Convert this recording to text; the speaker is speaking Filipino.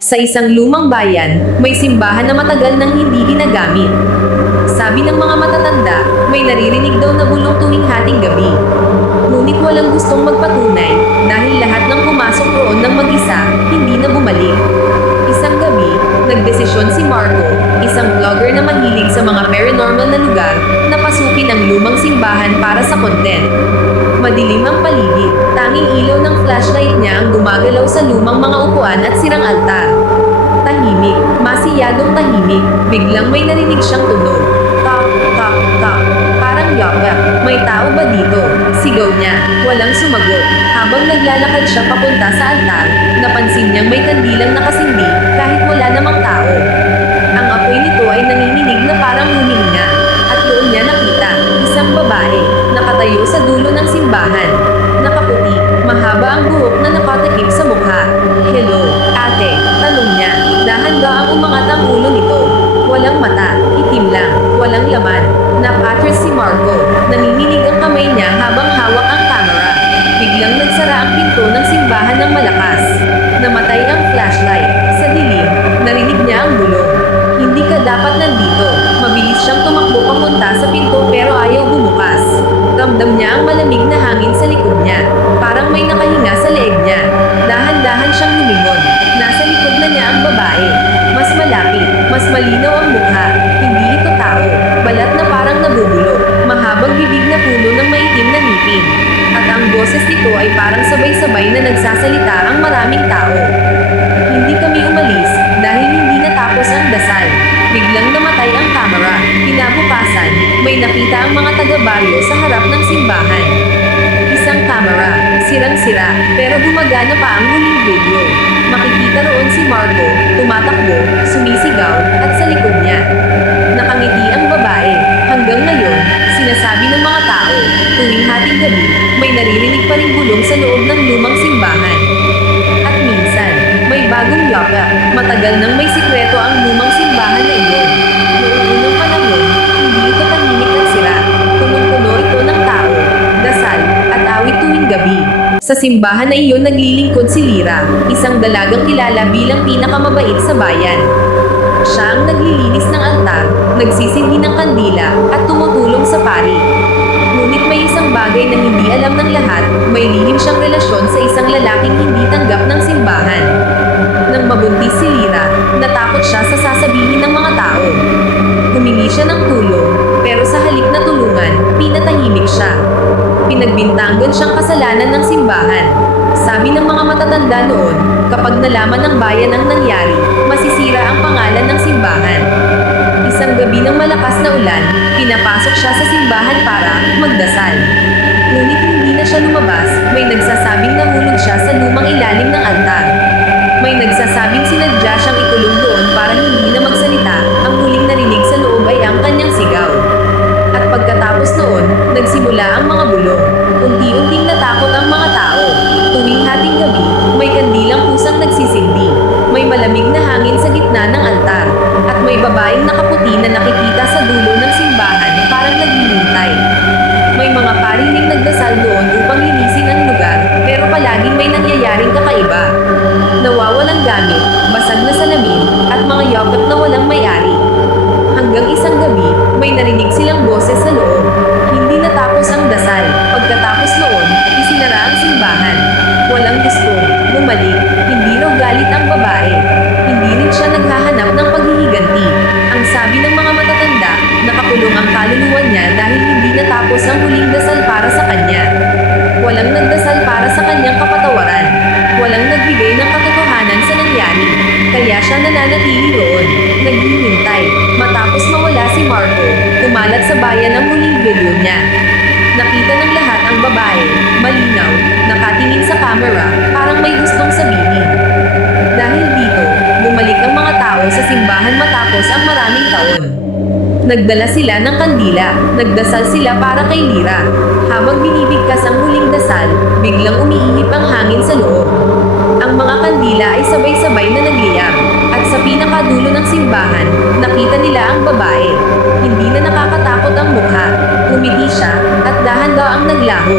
Sa isang lumang bayan, may simbahan na matagal nang hindi ginagamit. Sabi ng mga matatanda, may naririnig daw na bulong tuwing hating gabi. Ngunit walang gustong magpatunay, dahil lahat ng pumasok roon ng mag-isa, hindi na bumalik. Isang gabi, nagdesisyon si Marco, isang vlogger na mahilig sa mga paranormal na lugar, na pasukin ang lumang simbahan para sa content. Madilim ang paligid, tanging ilaw ng flashlight niya ang gumagalaw sa lumang mga upuan at sirang altar. Tahimik, masiyadong tahimik, biglang may narinig siyang tunog. Tak, tak, tak, parang yakap. May tao ba dito? Sigaw niya, walang sumagot. Habang naglalakad siya papunta sa altar, napansin niyang may kandilang nakasindi, kahit wala namang tao. Ang apoy nito ay nanginginig na parang huminga, at doon niya nakita, isang babae, nakatayo sa dulo ng simbahan. Nakaputi, mahaba ang buhok na nakatakip sa mukha. Hello, ate, tanong niya. Dahan-daang umangat ang ulo nito. Walang mata, itim lang, walang laman. Napatras si Marco. Nanginginig ang kamay niya habang hawak ang kamera. Biglang nagsara ang pinto ng simbahan ng malakas. Namatay ang flashlight. Sa dilim, narinig niya ang bulong. Hindi ka dapat nandito. Mabilis siyang tumakbo papunta sa pinto pero ayaw bumukas. Ramdam niya ang malamig na hangin sa likod niya. Parang may nakahinga sa leeg niya. Dahan-dahan siyang lumingon. Nasa likod na niya ang babae. Mas malapit, mas malinaw ang mukha. Hindi ito tao. Balat na parang nabubulok. Mahabang bibig na puno ng maitim na ngipin. At ang boses nito ay parang sabay-sabay na nagsasalita ang maraming tao. Hindi kami umalis, dahil hindi natapos ang dasal. Biglang namatay ang kamera. Kinabukasan, may nakita ang mga taga-baryo sa harap ng simbahan. Isang kamera, sirang-sira, pero gumagana pa ang huling video. Makikita roon si Marco, tumatakbo, sumisigaw, at sa likod niya. Nakangiti ang babae. Hanggang ngayon, sinasabi ng mga tao, tuwing hating gabi, may naririnig pa ring bulong sa loob ng lumang simbahan. At minsan, may bagong yakap. Matagal nang may sikreto ang lumang simbahan na iyon. Noong unang panahon, hindi ito tahimik at sira. Punong-puno ito ng tao, dasal, at awit tuwing gabi. Sa simbahan na iyon naglilingkod si Lyra, isang dalagang kilala bilang pinakamabait sa bayan. Siya ang naglilinis ng altar, nagsisindi ng kandila, at tumutulong sa pari. Ngunit may isang bagay na hindi alam ng lahat, may lihim siyang relasyon sa isang lalaking hindi tanggap ng simbahan. Nang mabuntis si Lyra, natakot siya sa sasabihin ng mga tao. Humingi siya ng tulong, pero sa halip na tulungan, pinatahimik siya. Pinagbintangan siyang kasalanan ng simbahan. Sabi ng mga matatanda noon, kapag nalaman ng bayan ang nangyari, masisira ang pangalan ng simbahan. Isang gabi ng malakas na ulan, pinapasok siya sa simbahan para magdasal. Ngunit hindi na siya lumabas, may nagsasabing nahulog siya sa lumang ilalim ng altar. May nagsasabing sinadya siyang ikulong doon para hindi na magsalita, ang huling narinig sa loob ay ang kanyang sigaw. At pagkatapos noon, nagsimula ang mga bulong. Unti-unting natakot ang mga tao. Tuwing hating gabi, may kandilang pusang nagsisindi. May malamig na hangin sa gitna ng altar. At may babaeng nakaputi na nakikita sa dulo ng simbahan, parang naghihintay. May mga pari ring nagdasal doon upang linisin ang lugar, pero palaging may nangyayaring kakaiba. Nawawalang gamit, basag na salamin, at mga yakap na walang may-ari. Hanggang isang gabi, may narinig silang boses sa loob. Hindi natapos ang dasal. Pagkatapos noon, isinara ang simbahan. Walang gustong bumalik. Hindi raw galit ang babae. Hindi rin siya naghahanap ng paghihiganti. Ang sabi ng mga matatanda, nakakulong ang kaluluwa niya dahil hindi natapos ang huling dasal para sa kanya. Walang nagdasal para sa kanyang kapatawaran. Walang nagbigay ng katotohanan sa nangyari. Kaya siya nananatili roon, naghihintay. Matapos mawala si Marco, kumalat sa bayan ang huling video niya. Nakita ng lahat ang babae, malinaw, nakatingin sa camera, parang may gustong sabihin. Dahil dito, bumalik ang mga tao sa simbahan matapos ang maraming taon. Nagdala sila ng kandila, nagdasal sila para kay Lyra. Habang binibigkas ang huling dasal, biglang umiihip ang hangin sa loob. Ang mga kandila ay sabay-sabay na nagliyab, at sa pinakadulo ng simbahan, nakita nila ang babae. Hindi na nakakatakot ang mukha, umiti siya, at dahan-daang naglaho.